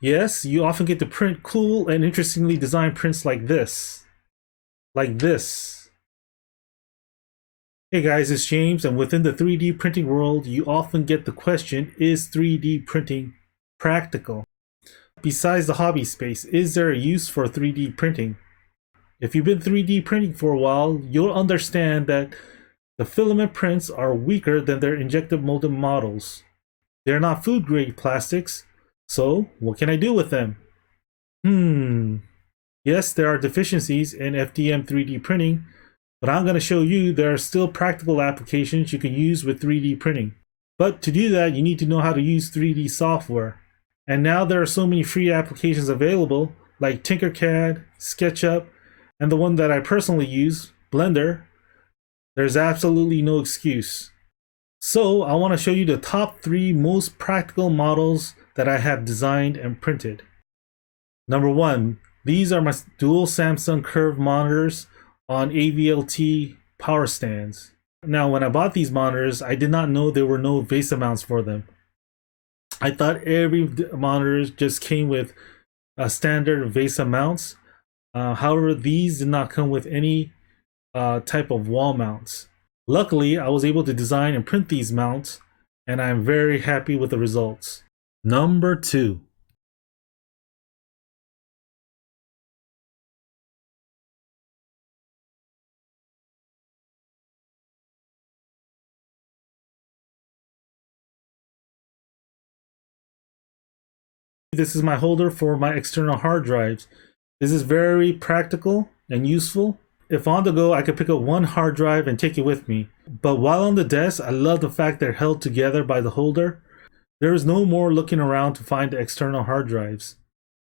Yes, you often get to print cool and interestingly designed prints like this. Like this. Hey guys, it's James, and within the 3D printing world, you often get the question, is 3D printing practical? Besides the hobby space, is there a use for 3D printing? If you've been 3D printing for a while, you'll understand that the filament prints are weaker than their injected molded models. They're not food grade plastics, so what can I do with them? Yes, there are deficiencies in FDM 3D printing, but I'm going to show you there are still practical applications you can use with 3D printing. But to do that, you need to know how to use 3D software. And now there are so many free applications available, like Tinkercad, SketchUp, and the one that I personally use, Blender. There's absolutely no excuse. So I want to show you the top 3 most practical models that I have designed and printed. Number 1, these are my dual Samsung curved monitors on AVLT power stands. Now when I bought these monitors, I did not know there were no VESA mounts for them. I thought every monitor just came with standard VESA mounts. However, these did not come with any type of wall mounts. Luckily, I was able to design and print these mounts, and I'm very happy with the results. Number 2. This is my holder for my external hard drives. This is very practical and useful. If on the go, I could pick up one hard drive and take it with me. But while on the desk, I love the fact they're held together by the holder. There is no more looking around to find the external hard drives.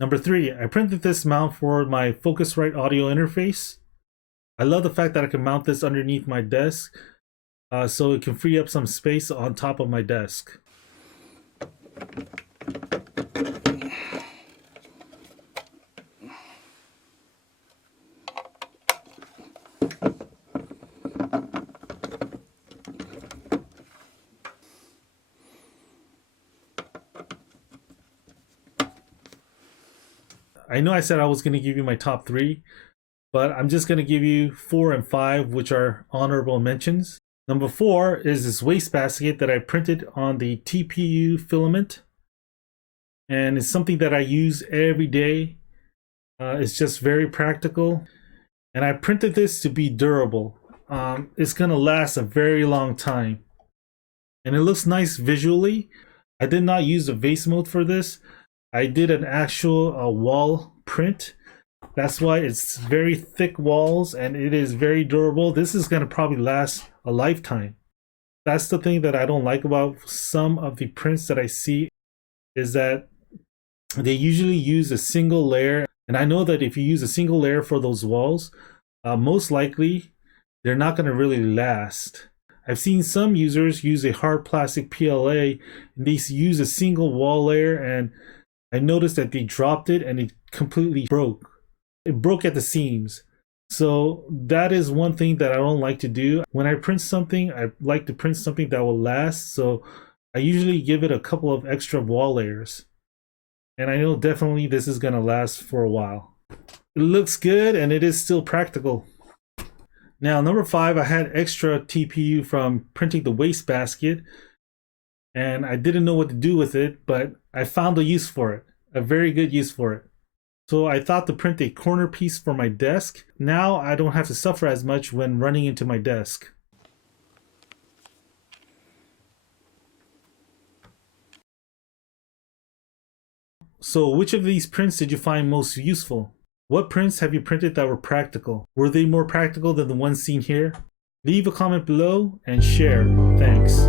Number 3, I printed this mount for my Focusrite audio interface. I love the fact that I can mount this underneath my desk so it can free up some space on top of my desk. I know I said I was going to give you my top 3, but I'm just going to give you 4 and 5, which are honorable mentions. Number 4 is this wastebasket that I printed on the TPU filament. And it's something that I use every day. It's just very practical. And I printed this to be durable. It's going to last a very long time. And it looks nice visually. I did not use the vase mode for this. I did an actual wall print. That's why it's very thick walls and it is very durable. This is going to probably last a lifetime. That's the thing that I don't like about some of the prints that I see, is that they usually use a single layer. And I know that if you use a single layer for those walls, most likely they're not going to really last. I've seen some users use a hard plastic PLA and they use a single wall layer, and I noticed that they dropped it and it completely broke. It broke at the seams. So that is one thing that I don't like to do. When I print something, I like to print something that will last. So I usually give it a couple of extra wall layers. And I know definitely this is going to last for a while. It looks good and it is still practical. Now, number 5, I had extra TPU from printing the wastebasket. And I didn't know what to do with it, but I found a use for it, a very good use for it. So I thought to print a corner piece for my desk. Now I don't have to suffer as much when running into my desk. So which of these prints did you find most useful? What prints have you printed that were practical? Were they more practical than the ones seen here? Leave a comment below and share. Thanks.